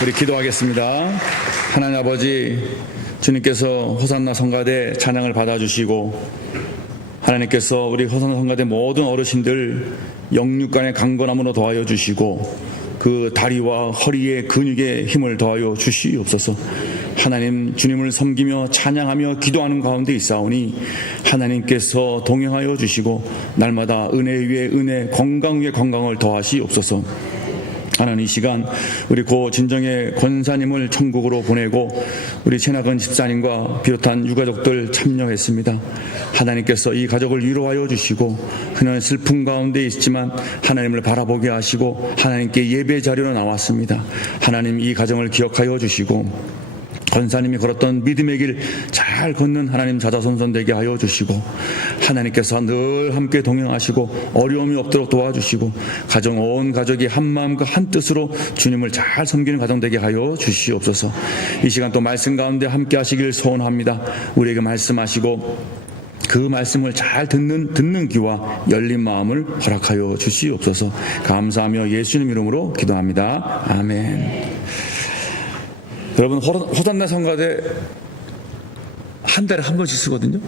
우리 기도하겠습니다. 하나님 아버지, 주님께서 호산나 성가대 찬양을 받아주시고 하나님께서 우리 호산나 성가대 모든 어르신들 영육간의 강건함으로 더하여 주시고 그 다리와 허리의 근육에 힘을 더하여 주시옵소서. 하나님, 주님을 섬기며 찬양하며 기도하는 가운데 있사오니 하나님께서 동행하여 주시고 날마다 은혜 위에 은혜, 건강 위에 건강을 더하시옵소서. 하나님, 이 시간 우리 고 진정의 권사님을 천국으로 보내고 우리 최낙은 집사님과 비롯한 유가족들 참여했습니다. 하나님께서 이 가족을 위로하여 주시고 그는 슬픔 가운데 있지만 하나님을 바라보게 하시고 하나님께 예배 자리로 나왔습니다. 하나님, 이 가정을 기억하여 주시고 권사님이 걸었던 믿음의 길 잘 걷는 하나님 자자손손 되게 하여 주시고 하나님께서 늘 함께 동행하시고 어려움이 없도록 도와주시고 가정 온 가족이 한 마음과 한 뜻으로 주님을 잘 섬기는 가정 되게 하여 주시옵소서. 이 시간 또 말씀 가운데 함께 하시길 소원합니다. 우리에게 말씀하시고 그 말씀을 잘 듣는 귀와 열린 마음을 허락하여 주시옵소서. 감사하며 예수님 이름으로 기도합니다. 아멘. 여러분, 호산나 성가대 한 달에 한 번씩 쓰거든요.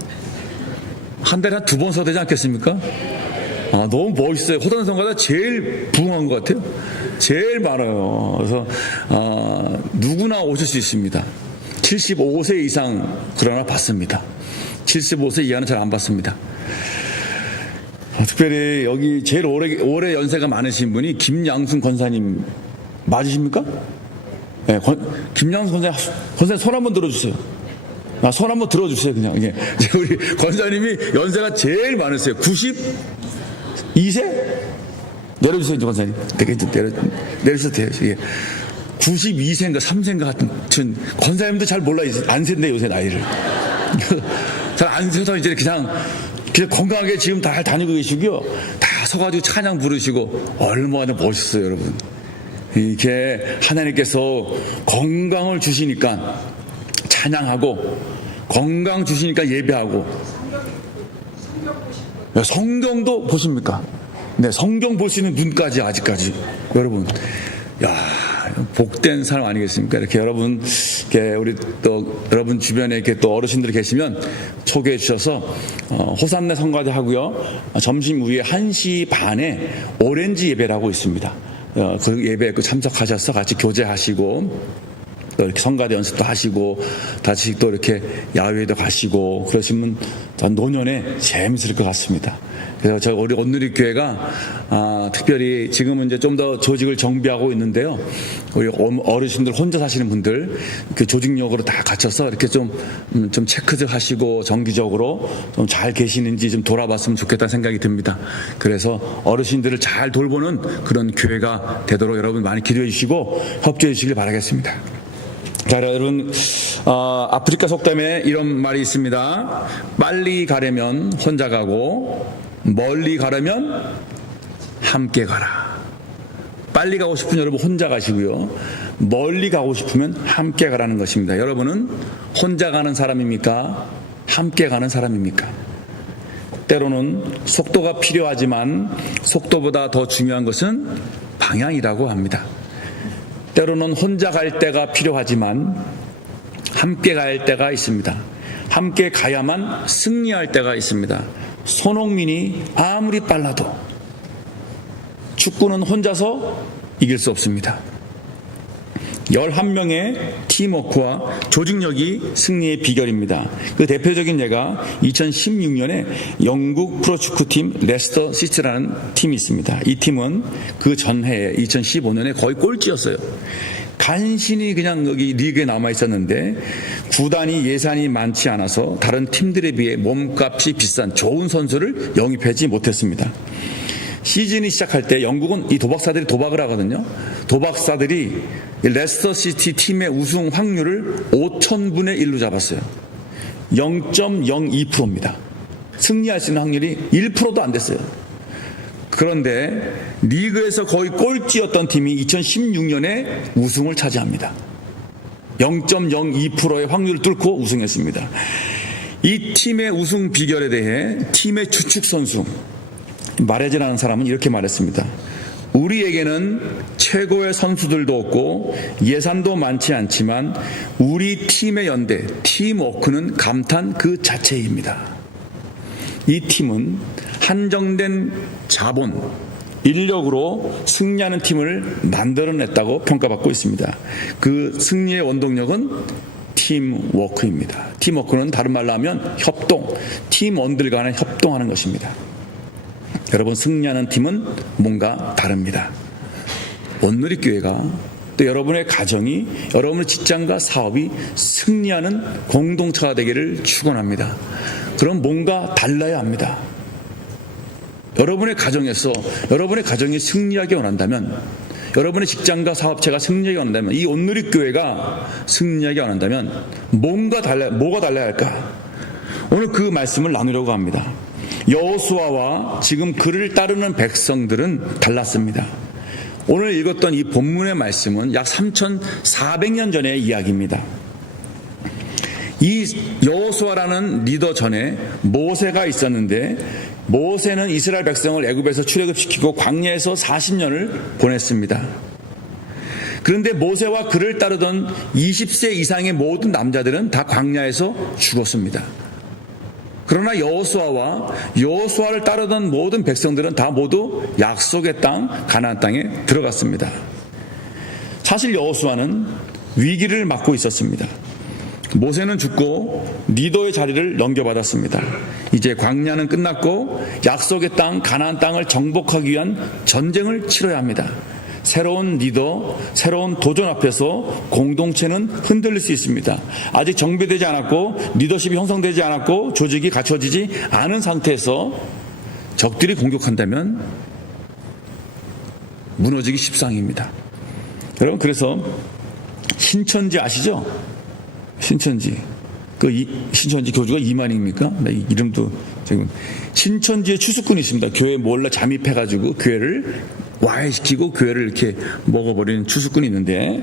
한 달에 한 두 번 써야 되지 않겠습니까? 너무 멋있어요. 호산나 성가대 제일 부흥한 것 같아요. 제일 많아요. 그래서 누구나 오실 수 있습니다. 75세 이상 그러나 받습니다. 75세 이하는 잘 안 받습니다. 특별히 여기 제일 오래 연세가 많으신 분이 김양순 권사님 맞으십니까? 네, 김양순 권사님 손 한번 들어주세요. 손 한번 들어주세요. 그냥 이게 우리 권사님이 연세가 제일 많으세요. 92세? 내려주세요, 이제 권사님. 내려주셔도 돼요. 이게 92세인가 3세인가 같은 권사님도 잘 몰라 안 센대 요새 나이를. 잘 안 세서 이제 그냥 건강하게 지금 다 다니고 계시고요. 다 서가지고 찬양 부르시고 얼마나 멋있어요, 여러분. 이렇게 하나님께서 건강을 주시니까 찬양하고 건강 주시니까 예배하고. 성경도 보십니까? 네, 성경 볼 수 있는 눈까지 아직까지. 여러분, 복된 사람 아니겠습니까? 이렇게 여러분, 우리 또 여러분 주변에 이렇게 또 어르신들 계시면 초대해 주셔서 호산나 성가대 하고요. 점심 후에 1시 반에 오렌지 예배를 하고 있습니다. 그 예배에 참석하셔서 같이 교제하시고 또 이렇게 성가대 연습도 하시고 다시 또 이렇게 야외에도 가시고 그러시면 노년에 재밌을 것 같습니다. 그래서 우리 온누리 교회가 특별히 지금은 이제 좀 더 조직을 정비하고 있는데요. 우리 어르신들 혼자 사시는 분들 그 조직력으로 다 갖춰서 이렇게 좀 체크도 하시고 정기적으로 좀 잘 계시는지 좀 돌아봤으면 좋겠다는 생각이 듭니다. 그래서 어르신들을 잘 돌보는 그런 교회가 되도록 여러분 많이 기도해 주시고 협조해 주시길 바라겠습니다. 자, 여러분, 아프리카 속담에 이런 말이 있습니다. 빨리 가려면 혼자 가고 멀리 가려면 함께 가라. 빨리 가고 싶으면 여러분 혼자 가시고요. 멀리 가고 싶으면 함께 가라는 것입니다. 여러분은 혼자 가는 사람입니까? 함께 가는 사람입니까? 때로는 속도가 필요하지만 속도보다 더 중요한 것은 방향이라고 합니다. 때로는 혼자 갈 때가 필요하지만 함께 갈 때가 있습니다. 함께 가야만 승리할 때가 있습니다. 손흥민이 아무리 빨라도 축구는 혼자서 이길 수 없습니다. 11명의 팀워크와 조직력이 승리의 비결입니다. 그 대표적인 예가 2016년에 영국 프로축구팀 레스터 시티라는 팀이 있습니다. 이 팀은 그 전해에 2015년에 거의 꼴찌였어요. 간신히 그냥 여기 리그에 남아 있었는데 구단이 예산이 많지 않아서 다른 팀들에 비해 몸값이 비싼 좋은 선수를 영입하지 못했습니다. 시즌이 시작할 때 영국은 이 도박사들이 도박을 하거든요. 도박사들이 레스터 시티 팀의 우승 확률을 5,000분의 1로 잡았어요. 0.02%입니다. 승리할 수 있는 확률이 1%도 안 됐어요. 그런데 리그에서 거의 꼴찌였던 팀이 2016년에 우승을 차지합니다. 0.02%의 확률을 뚫고 우승했습니다. 이 팀의 우승 비결에 대해 팀의 주축 선수 마레즈라는 사람은 이렇게 말했습니다. 우리에게는 최고의 선수들도 없고 예산도 많지 않지만 우리 팀의 연대, 팀워크는 감탄 그 자체입니다. 이 팀은 한정된 자본, 인력으로 승리하는 팀을 만들어냈다고 평가받고 있습니다. 그 승리의 원동력은 팀워크입니다. 팀워크는 다른 말로 하면 협동, 팀원들 간에 협동하는 것입니다. 여러분, 승리하는 팀은 뭔가 다릅니다. 온누리교회가 또 여러분의 가정이, 여러분의 직장과 사업이 승리하는 공동체가 되기를 축원합니다. 그럼 뭔가 달라야 합니다. 여러분의 가정에서 여러분의 가정이 승리하기 원한다면, 여러분의 직장과 사업체가 승리하기 원한다면, 이 온누리교회가 승리하기 원한다면 뭐가 달라야 할까? 오늘 그 말씀을 나누려고 합니다. 여호수아와 지금 그를 따르는 백성들은 달랐습니다. 오늘 읽었던 이 본문의 말씀은 약 3,400년 전의 이야기입니다. 이 여호수아라는 리더 전에 모세가 있었는데, 모세는 이스라엘 백성을 애굽에서 출애굽시키고 광야에서 40년을 보냈습니다. 그런데 모세와 그를 따르던 20세 이상의 모든 남자들은 다 광야에서 죽었습니다. 그러나 여호수아를 따르던 모든 백성들은 다 모두 약속의 땅 가나안 땅에 들어갔습니다. 사실 여호수아는 위기를 맞고 있었습니다. 모세는 죽고 리더의 자리를 넘겨받았습니다. 이제 광야는 끝났고 약속의 땅 가나안 땅을 정복하기 위한 전쟁을 치러야 합니다. 새로운 리더, 새로운 도전 앞에서 공동체는 흔들릴 수 있습니다. 아직 정비되지 않았고 리더십이 형성되지 않았고 조직이 갖춰지지 않은 상태에서 적들이 공격한다면 무너지기 십상입니다. 여러분, 그래서 신천지 아시죠? 신천지. 신천지 교주가 이만희입니까? 이름도 지금. 신천지의 추수꾼이 있습니다. 교회 몰라 잠입해가지고 교회를 와해시키고 교회를 이렇게 먹어버리는 추수꾼이 있는데,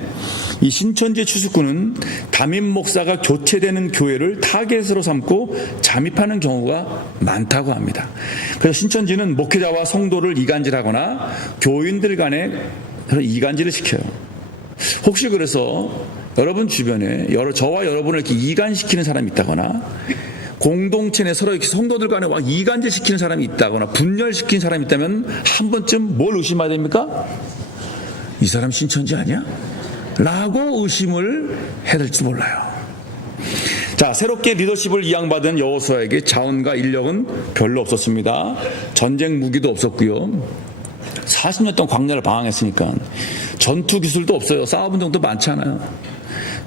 이 신천지의 추수꾼은 담임 목사가 교체되는 교회를 타겟으로 삼고 잠입하는 경우가 많다고 합니다. 그래서 신천지는 목회자와 성도를 이간질하거나 교인들 간에 이간질을 시켜요. 혹시 그래서 여러분 주변에 저와 여러분을 이렇게 이간시키는 사람이 있다거나, 공동체 내 서로 이렇게 성도들 간에 이간질시키는 사람이 있다거나 분열시키는 사람이 있다면 한 번쯤 뭘 의심해야 됩니까? 이 사람 신천지 아니야? 라고 의심을 해야 될지 몰라요. 자, 새롭게 리더십을 이양받은 여호수아에게 자원과 인력은 별로 없었습니다. 전쟁 무기도 없었고요. 40년 동안 광야를 방황했으니까 전투 기술도 없어요. 싸워본 적도 많지 않아요.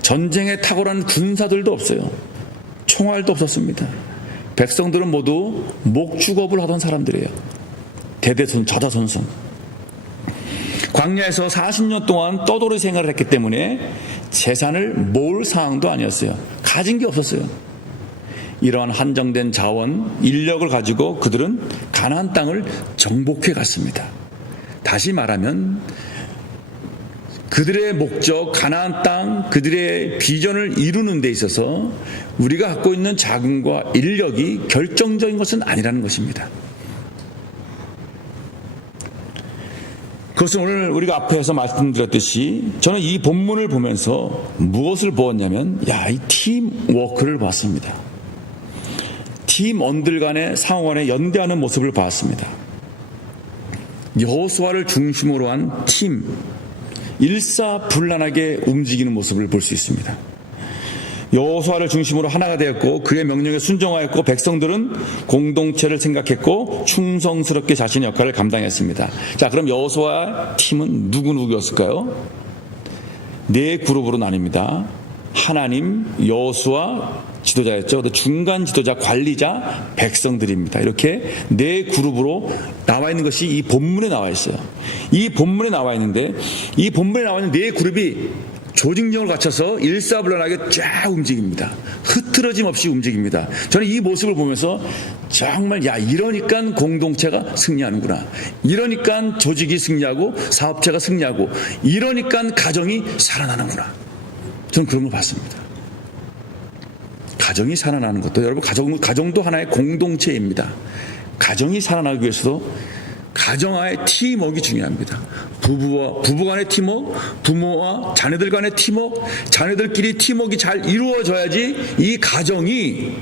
전쟁에 탁월한 군사들도 없어요. 총알도 없었습니다. 백성들은 모두 목축업을 하던 사람들이에요. 대대손, 자자손손. 광야에서 40년 동안 떠돌이 생활을 했기 때문에 재산을 모을 상황도 아니었어요. 가진 게 없었어요. 이러한 한정된 자원, 인력을 가지고 그들은 가나안 땅을 정복해 갔습니다. 다시 말하면 그들의 목적, 가나안 땅, 그들의 비전을 이루는 데 있어서 우리가 갖고 있는 자금과 인력이 결정적인 것은 아니라는 것입니다. 그것은 오늘 우리가 앞에서 말씀드렸듯이 저는 이 본문을 보면서 무엇을 보았냐면, 이 팀워크를 봤습니다. 팀원들 간의 상호 간에 연대하는 모습을 봤습니다. 여호수아를 중심으로 한 팀, 일사불란하게 움직이는 모습을 볼 수 있습니다. 여호수아를 중심으로 하나가 되었고 그의 명령에 순종하였고 백성들은 공동체를 생각했고 충성스럽게 자신의 역할을 감당했습니다. 자, 그럼 여호수아 팀은 누구였을까요? 네 그룹으로 나뉩니다. 하나님, 여호수아 지도자였죠. 중간 지도자, 관리자, 백성들입니다. 이렇게 네 그룹으로 나와 있는 것이 이 본문에 나와 있어요. 이 본문에 나와 있는데, 이 본문에 나와 있는 네 그룹이 조직력을 갖춰서 일사불란하게 쫙 움직입니다. 흐트러짐 없이 움직입니다. 저는 이 모습을 보면서 정말 이러니까 공동체가 승리하는구나. 이러니까 조직이 승리하고 사업체가 승리하고 이러니까 가정이 살아나는구나. 저는 그런 걸 봤습니다. 가정이 살아나는 것도, 여러분, 가정도 하나의 공동체입니다. 가정이 살아나기 위해서도 가정와의 팀워크가 중요합니다. 부부간의 팀워크, 부모와 자녀들 간의 팀워크, 자녀들끼리 팀워크가 잘 이루어져야지 이 가정이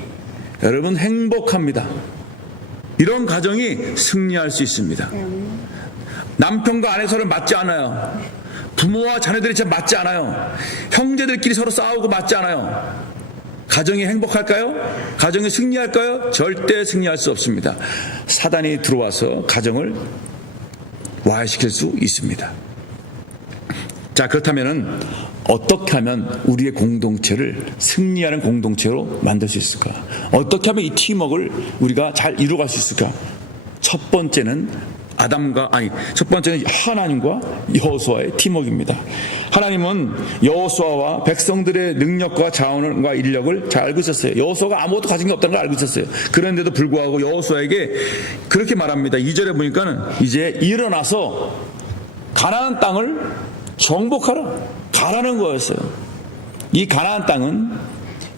여러분 행복합니다. 이런 가정이 승리할 수 있습니다. 남편과 아내 서로 맞지 않아요. 부모와 자녀들이 잘 맞지 않아요. 형제들끼리 서로 싸우고 맞지 않아요. 가정이 행복할까요? 가정이 승리할까요? 절대 승리할 수 없습니다. 사단이 들어와서 가정을 와해시킬 수 있습니다. 자, 그렇다면 어떻게 하면 우리의 공동체를 승리하는 공동체로 만들 수 있을까? 어떻게 하면 이 팀워크를 우리가 잘 이루어갈 수 있을까? 첫 번째는 하나님과 여호수아의 팀워크입니다. 하나님은 여호수아와 백성들의 능력과 자원과 인력을 잘 알고 있었어요. 여호수아가 아무것도 가진 게 없다는 걸 알고 있었어요. 그런데도 불구하고 여호수아에게 그렇게 말합니다. 2절에 보니까는 이제 일어나서 가나안 땅을 정복하라, 가라는 거였어요. 이 가나안 땅은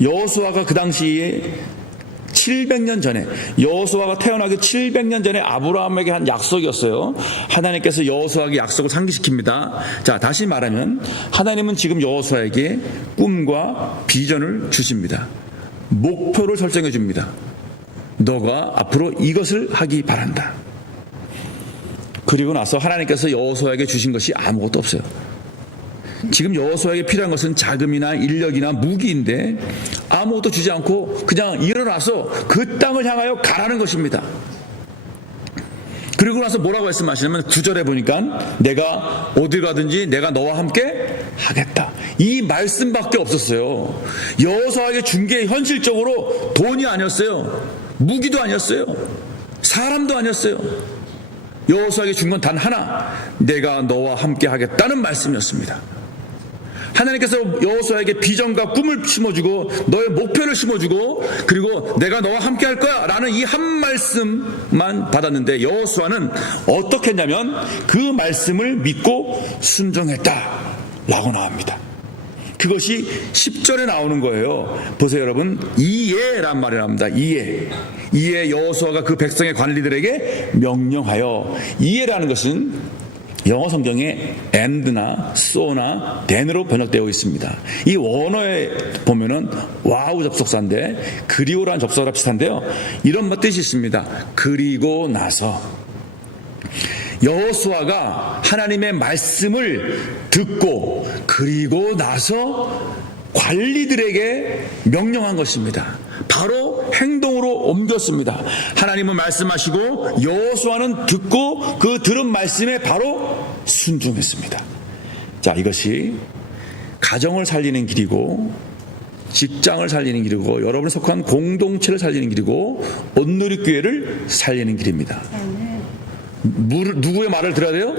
여호수아가 그 당시에 700년 전에, 여호수아가 태어나기 700년 전에 아브라함에게 한 약속이었어요. 하나님께서 여호수아에게 약속을 상기시킵니다. 자, 다시 말하면 하나님은 지금 여호수아에게 꿈과 비전을 주십니다. 목표를 설정해 줍니다. 너가 앞으로 이것을 하기 바란다. 그리고 나서 하나님께서 여호수아에게 주신 것이 아무것도 없어요. 지금 여호수아에게 필요한 것은 자금이나 인력이나 무기인데 아무것도 주지 않고 그냥 일어나서 그 땅을 향하여 가라는 것입니다. 그리고 나서 뭐라고 말씀하시냐면 9절에 보니까 내가 어디 가든지 내가 너와 함께 하겠다. 이 말씀밖에 없었어요. 여호수아에게 준 게 현실적으로 돈이 아니었어요. 무기도 아니었어요. 사람도 아니었어요. 여호수아에게 준 건 단 하나, 내가 너와 함께 하겠다는 말씀이었습니다. 하나님께서 여호수아에게 비전과 꿈을 심어주고 너의 목표를 심어주고 그리고 내가 너와 함께 할 거야 라는 이 한 말씀만 받았는데 여호수아는 어떻게 했냐면 그 말씀을 믿고 순종했다 라고 나옵니다. 그것이 10절에 나오는 거예요. 보세요 여러분, 이에란 말이 나옵니다. 이에 여호수아가 그 백성의 관리들에게 명령하여, 이에라는 것은 영어 성경에 and나 so나 then으로 번역되어 있습니다. 이 원어에 보면은 와우 접속사인데 그리고라는 접속사랑 비슷한데요. 이런 뜻이 있습니다. 그리고 나서 여호수아가 하나님의 말씀을 듣고 그리고 나서 관리들에게 명령한 것입니다. 바로 행동으로 옮겼습니다. 하나님은 말씀하시고 여호수아는 듣고 그 들은 말씀에 바로 순종했습니다. 자, 이것이 가정을 살리는 길이고 직장을 살리는 길이고 여러분이 속한 공동체를 살리는 길이고 온누리교회를 살리는 길입니다. 누구의 말을 들어야 돼요?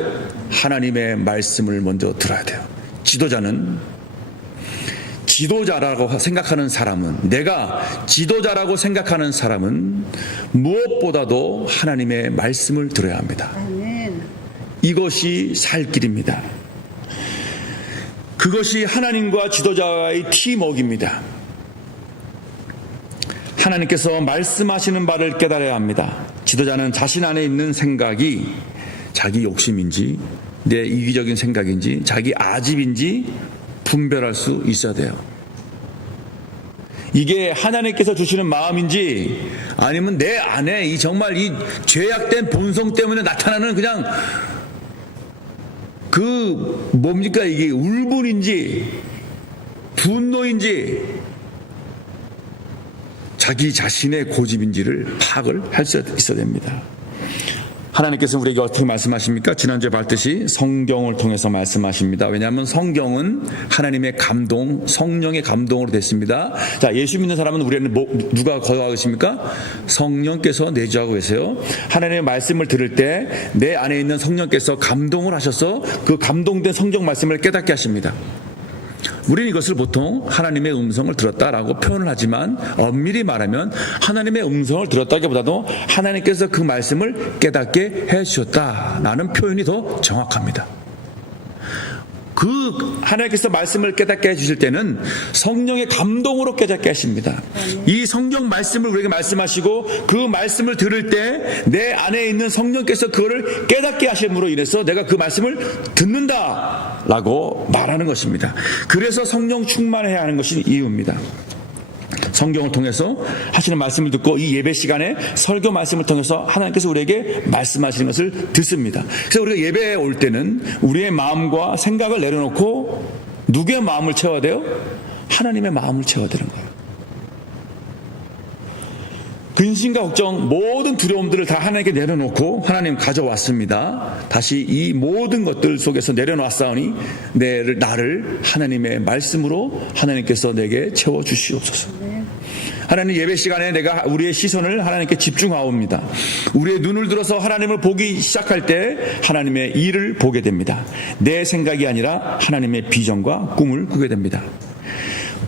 하나님의 말씀을 먼저 들어야 돼요. 지도자라고 생각하는 사람은, 내가 지도자라고 생각하는 사람은 무엇보다도 하나님의 말씀을 들어야 합니다. 이것이 살 길입니다. 그것이 하나님과 지도자의 팀워크입니다. 하나님께서 말씀하시는 바를 깨달아야 합니다. 지도자는 자신 안에 있는 생각이 자기 욕심인지 내 이기적인 생각인지 자기 아집인지 분별할 수 있어야 돼요. 이게 하나님께서 주시는 마음인지 아니면 내 안에 정말 이 죄악된 본성 때문에 나타나는 그냥 이게 울분인지 분노인지 자기 자신의 고집인지를 파악을 할 수 있어야 됩니다. 하나님께서 우리에게 어떻게 말씀하십니까? 지난주에 봤듯이 성경을 통해서 말씀하십니다. 왜냐하면 성경은 하나님의 감동, 성령의 감동으로 됐습니다. 자, 예수 믿는 사람은 우리는 누가 거하고 계십니까? 성령께서 내주하고 계세요. 하나님의 말씀을 들을 때 내 안에 있는 성령께서 감동을 하셔서 그 감동된 성경 말씀을 깨닫게 하십니다. 우리는 이것을 보통 하나님의 음성을 들었다라고 표현을 하지만 엄밀히 말하면 하나님의 음성을 들었다기보다도 하나님께서 그 말씀을 깨닫게 해주셨다라는 표현이 더 정확합니다. 그 하나님께서 말씀을 깨닫게 해주실 때는 성령의 감동으로 깨닫게 하십니다. 이 성경 말씀을 우리에게 말씀하시고 그 말씀을 들을 때 내 안에 있는 성령께서 그거를 깨닫게 하심으로 인해서 내가 그 말씀을 듣는다라고 말하는 것입니다. 그래서 성령 충만해야 하는 것이 이유입니다. 성경을 통해서 하시는 말씀을 듣고 이 예배 시간에 설교 말씀을 통해서 하나님께서 우리에게 말씀하시는 것을 듣습니다. 그래서 우리가 예배에 올 때는 우리의 마음과 생각을 내려놓고 누구의 마음을 채워야 돼요? 하나님의 마음을 채워야 되는 거예요. 근심과 걱정, 모든 두려움들을 다 하나님께 내려놓고 하나님 가져왔습니다. 다시 이 모든 것들 속에서 내려놨사오니 나를 하나님의 말씀으로 하나님께서 내게 채워주시옵소서. 하나님, 예배 시간에 내가 우리의 시선을 하나님께 집중하옵니다. 우리의 눈을 들어서 하나님을 보기 시작할 때 하나님의 일을 보게 됩니다. 내 생각이 아니라 하나님의 비전과 꿈을 꾸게 됩니다.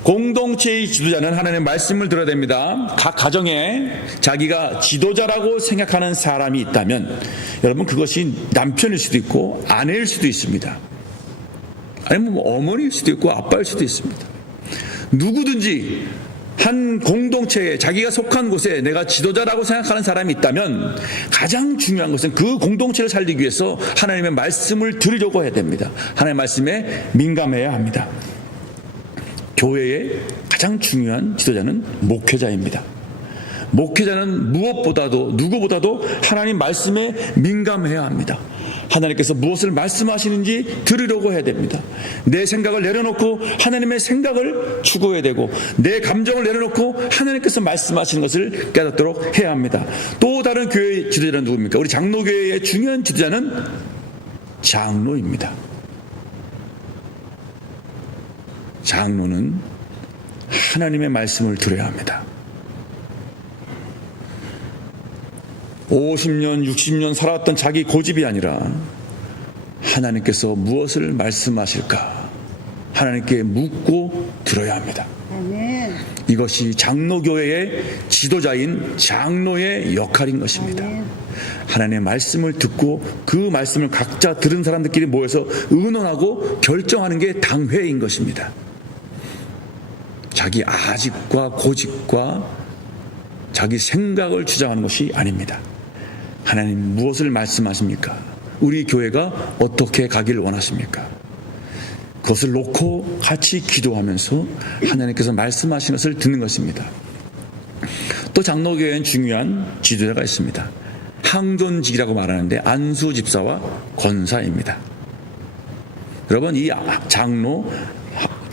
공동체의 지도자는 하나님의 말씀을 들어야 됩니다. 각 가정에 자기가 지도자라고 생각하는 사람이 있다면 여러분, 그것이 남편일 수도 있고 아내일 수도 있습니다. 아니면 어머니일 수도 있고 아빠일 수도 있습니다. 누구든지 한 공동체에, 자기가 속한 곳에 내가 지도자라고 생각하는 사람이 있다면 가장 중요한 것은 그 공동체를 살리기 위해서 하나님의 말씀을 들으려고 해야 됩니다. 하나님의 말씀에 민감해야 합니다. 교회의 가장 중요한 지도자는 목회자입니다. 목회자는 무엇보다도 누구보다도 하나님 말씀에 민감해야 합니다. 하나님께서 무엇을 말씀하시는지 들으려고 해야 됩니다. 내 생각을 내려놓고 하나님의 생각을 추구해야 되고, 내 감정을 내려놓고 하나님께서 말씀하시는 것을 깨닫도록 해야 합니다. 또 다른 교회의 지도자는 누굽니까? 우리 장로교회의 중요한 지도자는 장로입니다. 장로는 하나님의 말씀을 들어야 합니다. 50년, 60년 살아왔던 자기 고집이 아니라 하나님께서 무엇을 말씀하실까 하나님께 묻고 들어야 합니다. 아멘. 이것이 장로교회의 지도자인 장로의 역할인 것입니다. 아멘. 하나님의 말씀을 듣고 그 말씀을 각자 들은 사람들끼리 모여서 의논하고 결정하는 게 당회인 것입니다. 자기 아집과 고집과 자기 생각을 주장하는 것이 아닙니다. 하나님 무엇을 말씀하십니까? 우리 교회가 어떻게 가기를 원하십니까? 그것을 놓고 같이 기도하면서 하나님께서 말씀하시는 것을 듣는 것입니다. 또 장로교회엔 중요한 지도자가 있습니다. 항존직이라고 말하는데 안수 집사와 권사입니다. 여러분, 이 장로,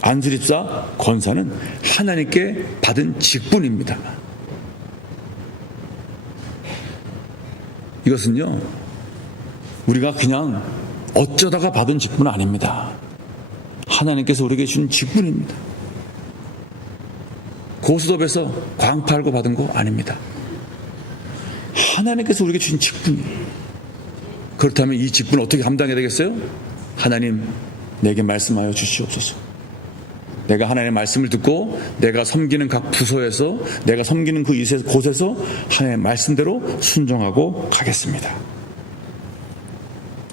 안수 집사, 권사는 하나님께 받은 직분입니다. 이것은요, 우리가 그냥 어쩌다가 받은 직분은 아닙니다. 하나님께서 우리에게 준 직분입니다. 고스톱에서 광 팔고 받은 거 아닙니다. 하나님께서 우리에게 주신 직분이에요. 그렇다면 이 직분을 어떻게 감당해야 되겠어요? 하나님, 내게 말씀하여 주시옵소서. 내가 하나님의 말씀을 듣고 내가 섬기는 각 부서에서, 내가 섬기는 그 곳에서 하나님의 말씀대로 순종하고 가겠습니다.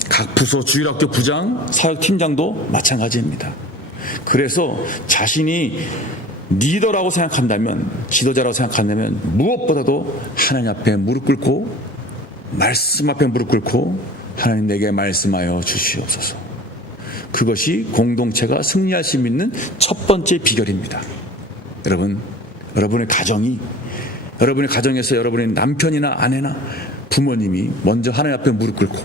각 부서, 주일학교 부장, 사역팀장도 마찬가지입니다. 그래서 자신이 리더라고 생각한다면, 지도자라고 생각한다면 무엇보다도 하나님 앞에 무릎 꿇고, 말씀 앞에 무릎 꿇고 하나님 내게 말씀하여 주시옵소서. 그것이 공동체가 승리할 수 있는 첫 번째 비결입니다. 여러분, 여러분의 가정에서 여러분의 남편이나 아내나 부모님이 먼저 하나님 앞에 무릎 꿇고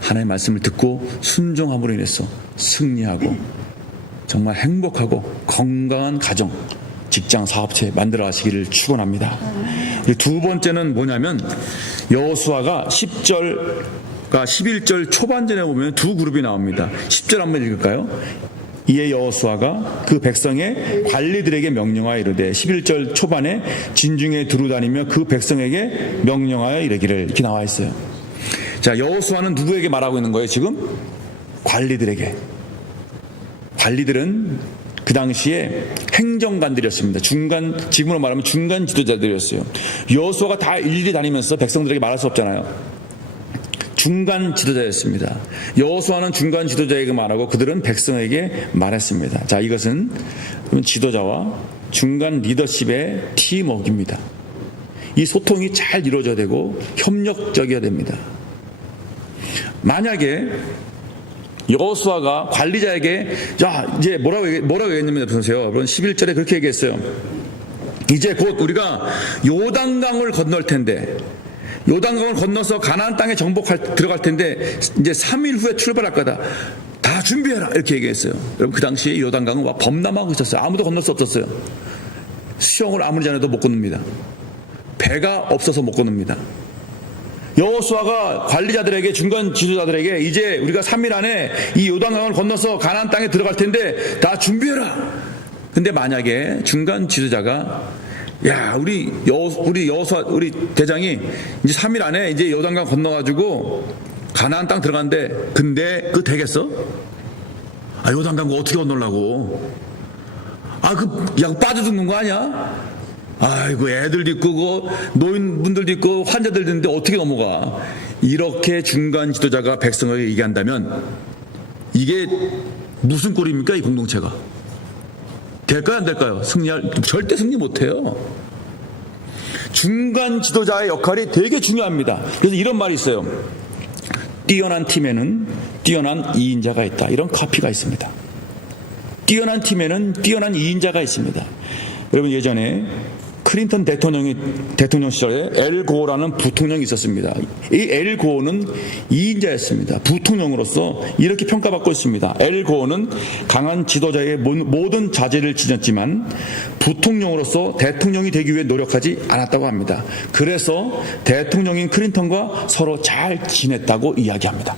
하나님의 말씀을 듣고 순종함으로 인해서 승리하고 정말 행복하고 건강한 가정, 직장, 사업체 만들어 가시기를 축원합니다. 두 번째는 뭐냐면, 여호수아가 10절과 11절 초반전에 보면 두 그룹이 나옵니다. 10절 한번 읽을까요? 이에 여호수아가 그 백성의 관리들에게 명령하여 이르되, 11절 초반에 진중에 두루다니며 그 백성에게 명령하여 이르기를, 이렇게 나와 있어요. 자, 여호수아는 누구에게 말하고 있는 거예요? 지금 관리들에게. 관리들은 그 당시에 행정관들이었습니다. 지금으로 말하면 중간 지도자들이었어요. 여호수아가 다 일일이 다니면서 백성들에게 말할 수 없잖아요. 중간 지도자였습니다. 여호수아는 중간 지도자에게 말하고 그들은 백성에게 말했습니다. 자, 이것은 지도자와 중간 리더십의 팀워크입니다. 이 소통이 잘 이루어져야 되고 협력적이어야 됩니다. 만약에 여호수아가 관리자에게 자 이제 뭐라고 얘기했냐면 보세요. 여러분 11절에 그렇게 얘기했어요. 이제 곧 우리가 요단강을 건널 텐데 요단강을 건너서 가나안 땅에 들어갈 텐데 이제 3일 후에 출발할 거다. 다 준비해라 이렇게 얘기했어요. 여러분 그 당시에 요단강은 범람하고 있었어요. 아무도 건널 수 없었어요. 수영을 아무리 잘해도 못 건넙니다. 배가 없어서 못 건넙니다. 여호수아가 관리자들에게 중간 지도자들에게 이제 우리가 3일 안에 이 요단강을 건너서 가나안 땅에 들어갈 텐데 다 준비해라. 근데 만약에 중간 지도자가 야 우리 여호수아 우리 대장이 이제 3일 안에 이제 요단강 건너가지고 가나안 땅 들어간대. 근데 그거 되겠어? 아 요단강 어떻게 건너려고? 빠져 죽는 거 아니야? 아이고 애들도 있고 노인분들도 있고 환자들도 있는데 어떻게 넘어가? 이렇게 중간 지도자가 백성에게 얘기한다면 이게 무슨 꼴입니까? 이 공동체가 될까요? 안 될까요? 절대 승리 못해요. 중간 지도자의 역할이 되게 중요합니다. 그래서 이런 말이 있어요. 뛰어난 팀에는 뛰어난 2인자가 있다. 이런 카피가 있습니다. 뛰어난 팀에는 뛰어난 2인자가 있습니다. 여러분 예전에 클린턴 대통령 시절에 엘 고어라는 부통령이 있었습니다. 이 엘 고어는 2인자였습니다. 부통령으로서 이렇게 평가받고 있습니다. 엘 고어는 강한 지도자의 모든 자질을 지녔지만 부통령으로서 대통령이 되기 위해 노력하지 않았다고 합니다. 그래서 대통령인 클린턴과 서로 잘 지냈다고 이야기합니다.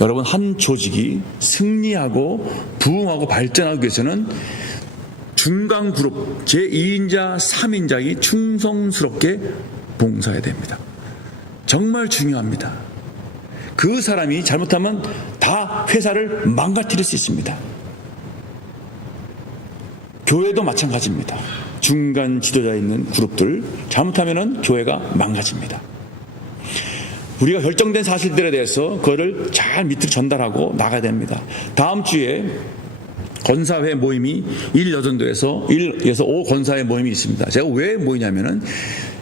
여러분 한 조직이 승리하고 부흥하고 발전하기 위해서는 중간 그룹 제2인자 3인자가 충성스럽게 봉사해야 됩니다. 정말 중요합니다. 그 사람이 잘못하면 다 회사를 망가뜨릴 수 있습니다. 교회도 마찬가지입니다. 중간 지도자에 있는 그룹들 잘못하면 교회가 망가집니다. 우리가 결정된 사실들에 대해서 그거를 잘 밑으로 전달하고 나가야 됩니다. 다음 주에 권사회 모임이 1여전도에서 1에서 5 권사회 모임이 있습니다. 제가 왜 모이냐면은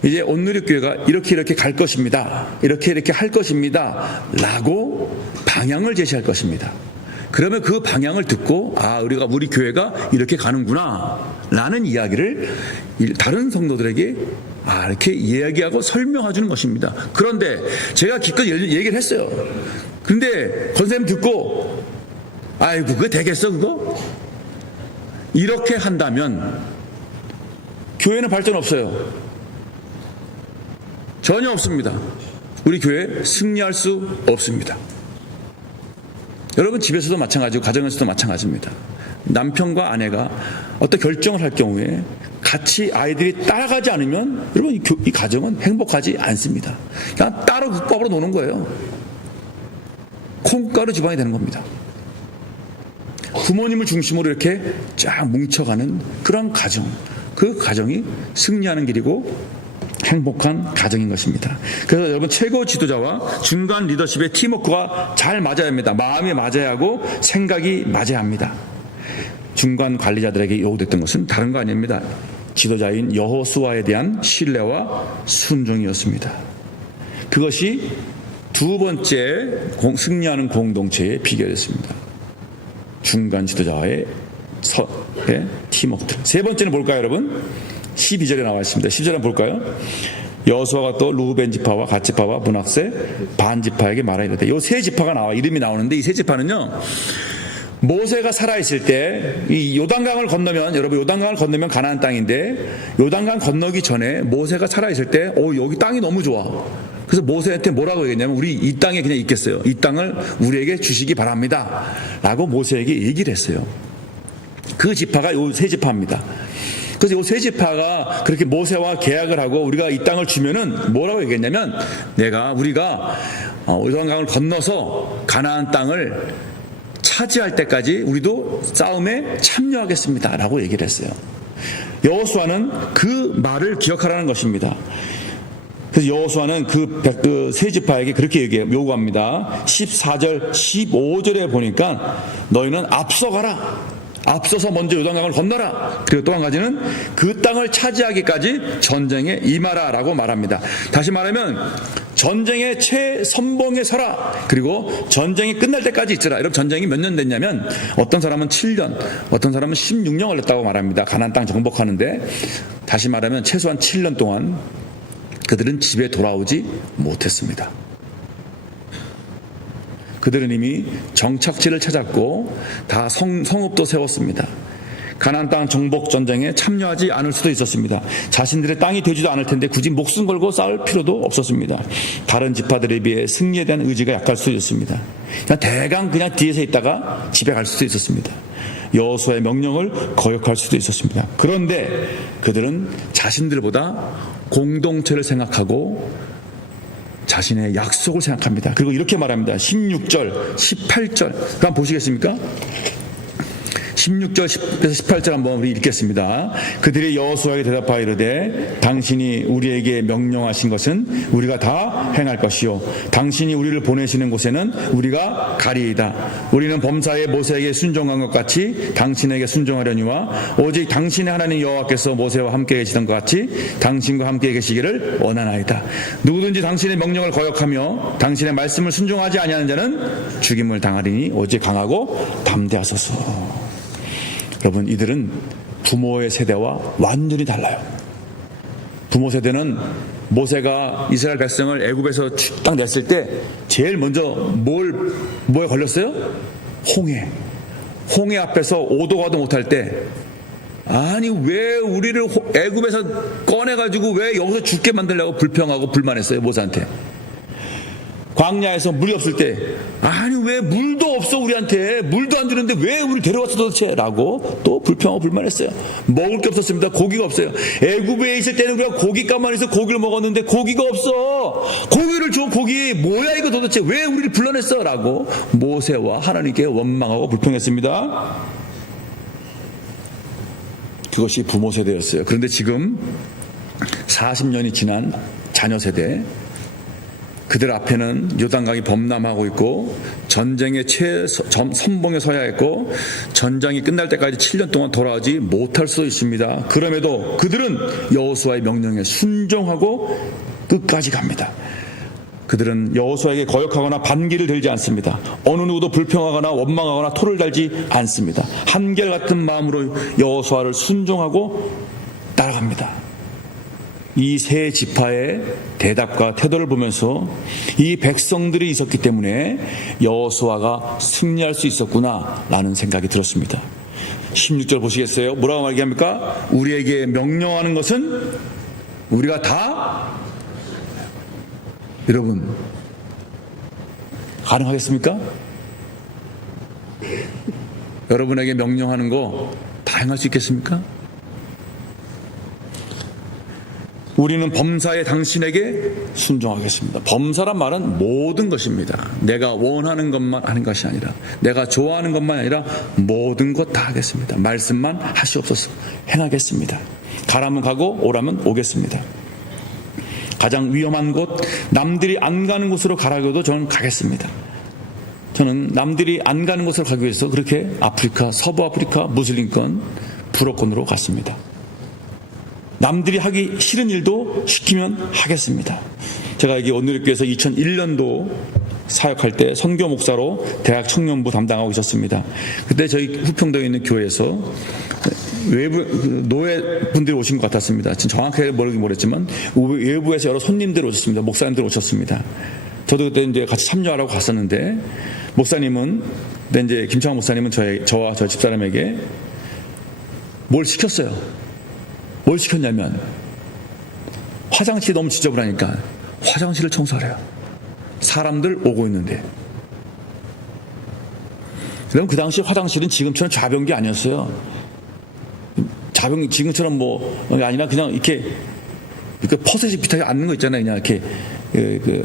이제 온누리교회가 이렇게 갈 것입니다. 이렇게 할 것입니다. 라고 방향을 제시할 것입니다. 그러면 그 방향을 듣고 우리 교회가 이렇게 가는구나 라는 이야기를 다른 성도들에게 이렇게 이야기하고 설명해 주는 것입니다. 그런데 제가 기껏 얘기를 했어요. 근데 권사님 듣고 아이고 그거 되겠어 그거? 이렇게 한다면 교회는 발전 없어요. 전혀 없습니다. 우리 교회 승리할 수 없습니다. 여러분 집에서도 마찬가지고 가정에서도 마찬가지입니다. 남편과 아내가 어떤 결정을 할 경우에 같이 아이들이 따라가지 않으면 여러분 이 가정은 행복하지 않습니다. 그냥 따로 국밥으로 노는 거예요. 콩가루 지방이 되는 겁니다. 부모님을 중심으로 이렇게 쫙 뭉쳐가는 그런 가정, 그 가정이 승리하는 길이고 행복한 가정인 것입니다. 그래서 여러분 최고 지도자와 중간 리더십의 팀워크가 잘 맞아야 합니다. 마음이 맞아야 하고 생각이 맞아야 합니다. 중간 관리자들에게 요구됐던 것은 다른 거 아닙니다. 지도자인 여호수아에 대한 신뢰와 순종이었습니다. 그것이 두 번째 승리하는 공동체의 비결이었습니다. 중간 지도자와의 팀워크. 세 번째는 뭘까요, 여러분? 12절에 나와 있습니다. 10절에 볼까요? 여호수아가 또 루벤 지파와 갓 지파와 므낫세 반 지파에게 말하이르되 이 세 지파가 이름이 나오는데 이 세 지파는요. 모세가 살아있을 때 이 요단강을 건너면 여러분 요단강을 건너면 가나안 땅인데 요단강 건너기 전에 모세가 살아있을 때 여기 땅이 너무 좋아. 그래서 모세한테 뭐라고 얘기했냐면 우리 이 땅에 그냥 있겠어요. 이 땅을 우리에게 주시기 바랍니다. 라고 모세에게 얘기를 했어요. 그 지파가 요 세 지파입니다. 그래서 요 세 지파가 그렇게 모세와 계약을 하고 우리가 이 땅을 주면은 뭐라고 얘기했냐면 우리가 요단강을 건너서 가나안 땅을 차지할 때까지 우리도 싸움에 참여하겠습니다. 라고 얘기를 했어요. 여호수아는 그 말을 기억하라는 것입니다. 그래서 여호수아는 그 세 지파에게 그렇게 요구합니다. 14절, 15절에 보니까 너희는 앞서가라. 앞서서 먼저 요단강을 건너라. 그리고 또 한 가지는 그 땅을 차지하기까지 전쟁에 임하라 라고 말합니다. 다시 말하면 전쟁의 최선봉에 서라. 그리고 전쟁이 끝날 때까지 있으라. 여러분, 전쟁이 몇 년 됐냐면 어떤 사람은 7년, 어떤 사람은 16년 걸렸다고 말합니다. 가나안 땅 정복하는데, 다시 말하면 최소한 7년 동안 그들은 집에 돌아오지 못했습니다. 그들은 이미 정착지를 찾았고 다 성읍도 세웠습니다. 가나안 땅 정복 전쟁에 참여하지 않을 수도 있었습니다. 자신들의 땅이 되지도 않을 텐데 굳이 목숨 걸고 싸울 필요도 없었습니다. 다른 지파들에 비해 승리에 대한 의지가 약할 수도 있었습니다. 그냥 대강 그냥 뒤에서 있다가 집에 갈 수도 있었습니다. 여호수아의 명령을 거역할 수도 있었습니다. 그런데 그들은 자신들보다 공동체를 생각하고 자신의 약속을 생각합니다. 그리고 이렇게 말합니다. 16절, 18절. 한번 보시겠습니까? 16절에서 18절 한번 우리 읽겠습니다. 그들이 여호수아에게 대답하여 이르되 당신이 우리에게 명령하신 것은 우리가 다 행할 것이요 당신이 우리를 보내시는 곳에는 우리가 가리이다. 우리는 범사에 모세에게 순종한 것 같이 당신에게 순종하려니와 오직 당신의 하나님 여호와께서 모세와 함께 계시던 것 같이 당신과 함께 계시기를 원하나이다. 누구든지 당신의 명령을 거역하며 당신의 말씀을 순종하지 아니하는 자는 죽임을 당하리니 오직 강하고 담대하소서. 여러분, 이들은 부모의 세대와 완전히 달라요. 부모 세대는 모세가 이스라엘 백성을 애굽에서 딱 냈을 때 제일 먼저 뭐에 걸렸어요? 홍해 앞에서 오도 가도 못할 때, 아니 왜 우리를 애굽에서 꺼내가지고 왜 여기서 죽게 만들려고 불평하고 불만했어요 모세한테. 광야에서 물이 없을 때, 아니 왜 물도 없어 우리한테, 물도 안 주는데 왜 우리 데려왔어 도대체 라고 또 불평하고 불만했어요. 먹을 게 없었습니다. 고기가 없어요. 애굽에 있을 때는 우리가 고깃값만 해서 고기를 먹었는데 고기가 없어. 고기를 줘. 고기 뭐야 이거 도대체, 왜 우리를 불러냈어 라고 모세와 하나님께 원망하고 불평했습니다. 그것이 부모 세대였어요. 그런데 지금 40년이 지난 자녀 세대, 그들 앞에는 요단강이 범람하고 있고 전쟁의 최선봉에 서야 했고 전쟁이 끝날 때까지 7년 동안 돌아오지 못할 수도 있습니다. 그럼에도 그들은 여호수아의 명령에 순종하고 끝까지 갑니다. 그들은 여호수아에게 거역하거나 반기를 들지 않습니다. 어느 누구도 불평하거나 원망하거나 토를 달지 않습니다. 한결같은 마음으로 여호수아를 순종하고 따라갑니다. 이 세 지파의 대답과 태도를 보면서 이 백성들이 있었기 때문에 여호수아가 승리할 수 있었구나라는 생각이 들었습니다. 16절 보시겠어요? 뭐라고 얘기합니까? 우리에게 명령하는 것은 우리가 다, 여러분 가능하겠습니까? 여러분에게 명령하는 거 다 행할 수 있겠습니까? 우리는 범사에 당신에게 순종하겠습니다. 범사란 말은 모든 것입니다. 내가 원하는 것만 하는 것이 아니라, 내가 좋아하는 것만 아니라 모든 것 다 하겠습니다. 말씀만 하시옵소서. 행하겠습니다. 가라면 가고 오라면 오겠습니다. 가장 위험한 곳, 남들이 안 가는 곳으로 가라고 해도 저는 가겠습니다. 저는 남들이 안 가는 곳으로 가기 위해서 그렇게 아프리카, 서부 아프리카 무슬림권 불어권으로 갔습니다. 남들이 하기 싫은 일도 시키면 하겠습니다. 제가 여기 오늘교회에서 2001년도 사역할 때 선교 목사로 대학 청년부 담당하고 있었습니다. 그때 저희 후평동에 있는 교회에서 외부 노예분들이 오신 것 같았습니다. 정확하게 모르긴 모르겠지만 외부에서 여러 손님들 오셨습니다. 목사님들 오셨습니다. 저도 그때 이제 같이 참여하라고 갔었는데, 목사님은 그때 이제 김창환 목사님은 저와 저 집사람에게 뭘 시켰어요. 뭘 시켰냐면, 화장실이 너무 지저분하니까 화장실을 청소하래요. 사람들 오고 있는데. 그럼 그 당시 화장실은 지금처럼 좌변기 아니었어요. 지금처럼 뭐 아니라 그냥 이렇게 퍼셋이 비슷하게 앉는 거 있잖아요. 그냥 이렇게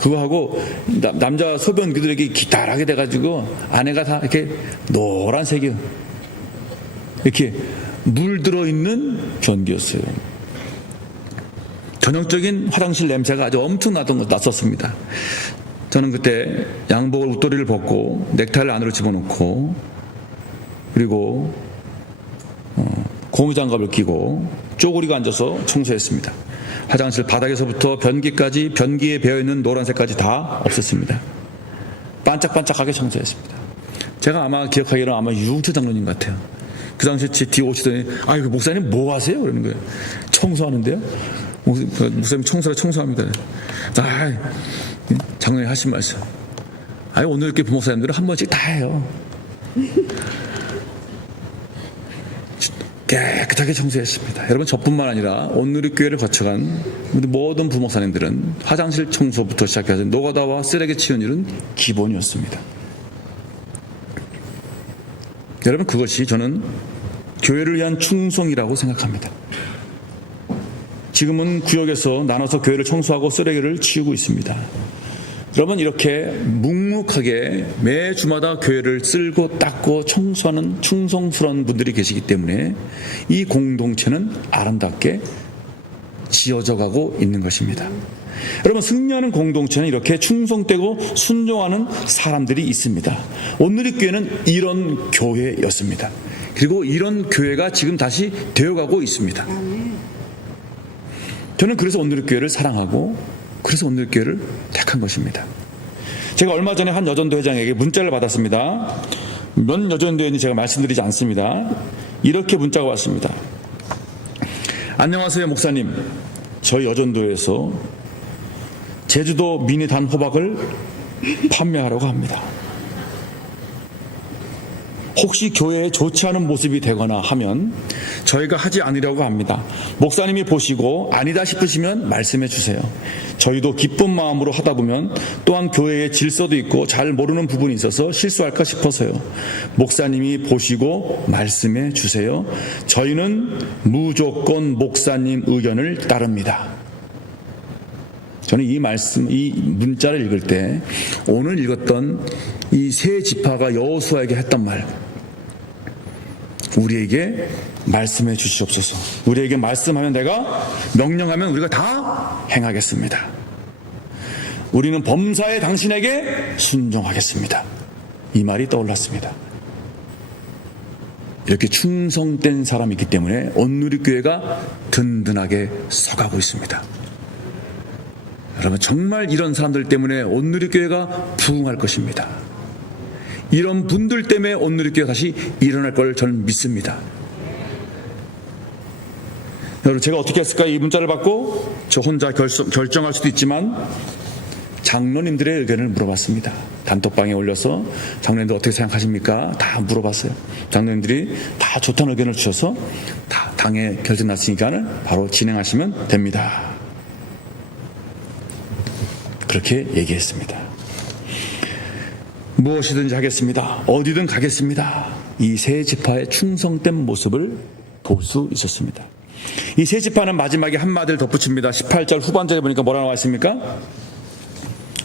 그거 하고 남자 소변기들에게 기다랗게 돼가지고 안에가 다 이렇게 노란색이요. 이렇게 물 들어있는 변기였어요. 전형적인 화장실 냄새가 아주 엄청 났었습니다. 저는 그때 양복을 웃도리를 벗고 넥타이를 안으로 집어넣고 그리고 고무장갑을 끼고 쪼그리고 앉아서 청소했습니다. 화장실 바닥에서부터 변기까지, 변기에 배어있는 노란색까지 다 없었습니다. 반짝반짝하게 청소했습니다. 제가 아마 기억하기로는 아마 유흥철 장로님 같아요. 그 당시에 제 뒤에 오시더니 아이고 목사님 뭐 하세요? 그러는 거예요. 청소하는데요. 목사님 청소합니다. 장로님 하신 말씀. 오늘 이렇게 부목사님들은 한 번씩 다 해요. 깨끗하게 청소했습니다. 여러분 저뿐만 아니라 온누리교회를 거쳐간 모든 부목사님들은 화장실 청소부터 시작해서 노가다와 쓰레기 치운 일은 기본이었습니다. 여러분 그것이 저는 교회를 위한 충성이라고 생각합니다. 지금은 구역에서 나눠서 교회를 청소하고 쓰레기를 치우고 있습니다. 여러분 이렇게 묵묵하게 매주마다 교회를 쓸고 닦고 청소하는 충성스러운 분들이 계시기 때문에 이 공동체는 아름답게 지어져 가고 있는 것입니다. 여러분 승리하는 공동체는 이렇게 충성되고 순종하는 사람들이 있습니다. 온누리교회는 이런 교회였습니다. 그리고 이런 교회가 지금 다시 되어가고 있습니다. 저는 그래서 온누리교회를 사랑하고 그래서 온누리교회를 택한 것입니다. 제가 얼마 전에 한 여전도 회장에게 문자를 받았습니다. 몇 여전도회인지 제가 말씀드리지 않습니다. 이렇게 문자가 왔습니다. 안녕하세요 목사님. 저희 여전도에서 제주도 미니 단호박을 판매하려고 합니다. 혹시 교회에 좋지 않은 모습이 되거나 하면 저희가 하지 않으려고 합니다. 목사님이 보시고 아니다 싶으시면 말씀해 주세요. 저희도 기쁜 마음으로 하다 보면 또한 교회에 질서도 있고 잘 모르는 부분이 있어서 실수할까 싶어서요. 목사님이 보시고 말씀해 주세요. 저희는 무조건 목사님 의견을 따릅니다. 저는 이 문자를 읽을 때 오늘 읽었던 이 세 지파가 여호수아에게 했던 말, 우리에게 말씀해 주시옵소서. 우리에게 말씀하면 내가, 명령하면 우리가 다 행하겠습니다. 우리는 범사에 당신에게 순종하겠습니다. 이 말이 떠올랐습니다. 이렇게 충성된 사람이 있기 때문에 온누리교회가 든든하게 서가고 있습니다. 여러분 정말 이런 사람들 때문에 온누리교회가 부흥할 것입니다. 이런 분들 때문에 온누리교회가 다시 일어날 걸 저는 믿습니다. 여러분 제가 어떻게 했을까? 이 문자를 받고 저 혼자 결정할 수도 있지만 장로님들의 의견을 물어봤습니다. 단톡방에 올려서 장로님들 어떻게 생각하십니까? 다 물어봤어요. 장로님들이 다 좋다는 의견을 주셔서 다 당에 결정 났으니까는 바로 진행하시면 됩니다. 그렇게 얘기했습니다. 무엇이든지 하겠습니다. 어디든 가겠습니다. 이 세 지파의 충성된 모습을 볼 수 있었습니다. 이 세 지파는 마지막에 한마디를 덧붙입니다. 18절 후반절에 보니까 뭐라 나와 있습니까?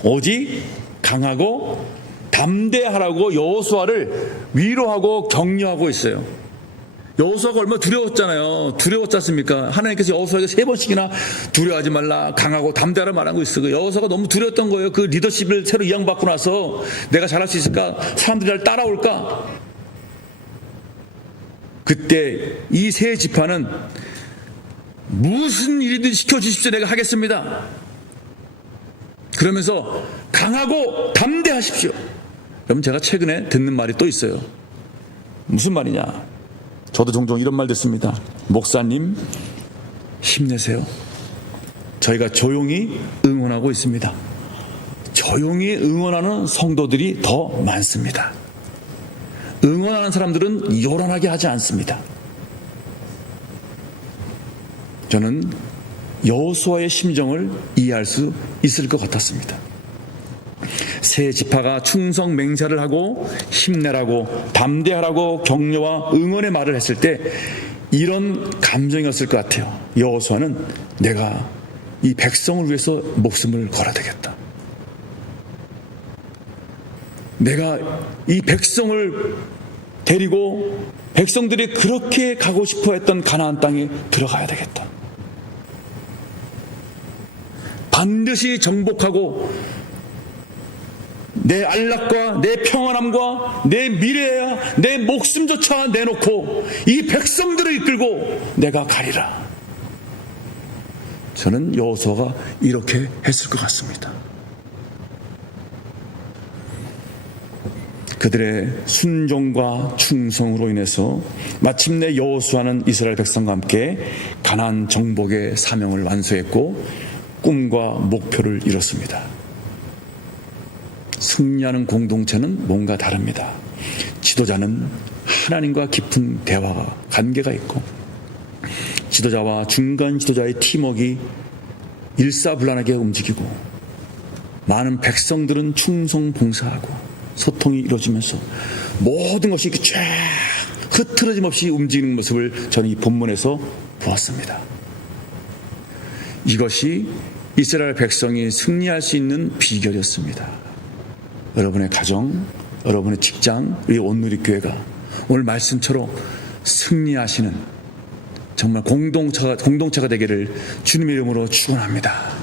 오직 강하고 담대하라고 여호수아를 위로하고 격려하고 있어요. 여호수아가 얼마나 두려웠잖아요. 두려웠지 않습니까? 하나님께서 여호수아에게 3번씩이나 두려워하지 말라, 강하고 담대하라 말하고 있어요. 여호수아가 너무 두려웠던 거예요. 그 리더십을 새로 이양받고 나서 내가 잘할 수 있을까? 사람들이 날 따라올까? 그때 이 세 지파는 무슨 일이든 시켜주십시오. 내가 하겠습니다. 그러면서 강하고 담대하십시오. 여러분 제가 최근에 듣는 말이 또 있어요. 무슨 말이냐? 저도 종종 이런 말 듣습니다. 목사님 힘내세요. 저희가 조용히 응원하고 있습니다. 조용히 응원하는 성도들이 더 많습니다. 응원하는 사람들은 요란하게 하지 않습니다. 저는 여호수아의 심정을 이해할 수 있을 것 같았습니다. 세 지파가 충성 맹세를 하고 힘내라고 담대하라고 격려와 응원의 말을 했을 때 이런 감정이었을 것 같아요. 여호수아는 내가 이 백성을 위해서 목숨을 걸어야 되겠다. 내가 이 백성을 데리고 백성들이 그렇게 가고 싶어 했던 가나안 땅에 들어가야 되겠다. 반드시 정복하고 내 안락과 내 평안함과 내 미래야 내 목숨조차 내놓고 이 백성들을 이끌고 내가 가리라. 저는 여호수아가 이렇게 했을 것 같습니다. 그들의 순종과 충성으로 인해서 마침내 여호수아는 이스라엘 백성과 함께 가나안 정복의 사명을 완수했고 꿈과 목표를 이뤘습니다. 승리하는 공동체는 뭔가 다릅니다. 지도자는 하나님과 깊은 대화가 관계가 있고 지도자와 중간 지도자의 팀워크가 일사불란하게 움직이고 많은 백성들은 충성 봉사하고 소통이 이루어지면서 모든 것이 이렇게 쫙 흐트러짐 없이 움직이는 모습을 저는 이 본문에서 보았습니다. 이것이 이스라엘 백성이 승리할 수 있는 비결이었습니다. 여러분의 가정, 여러분의 직장, 우리 온누리교회가 오늘 말씀처럼 승리하시는 정말 공동체가 되기를 주님의 이름으로 축원합니다.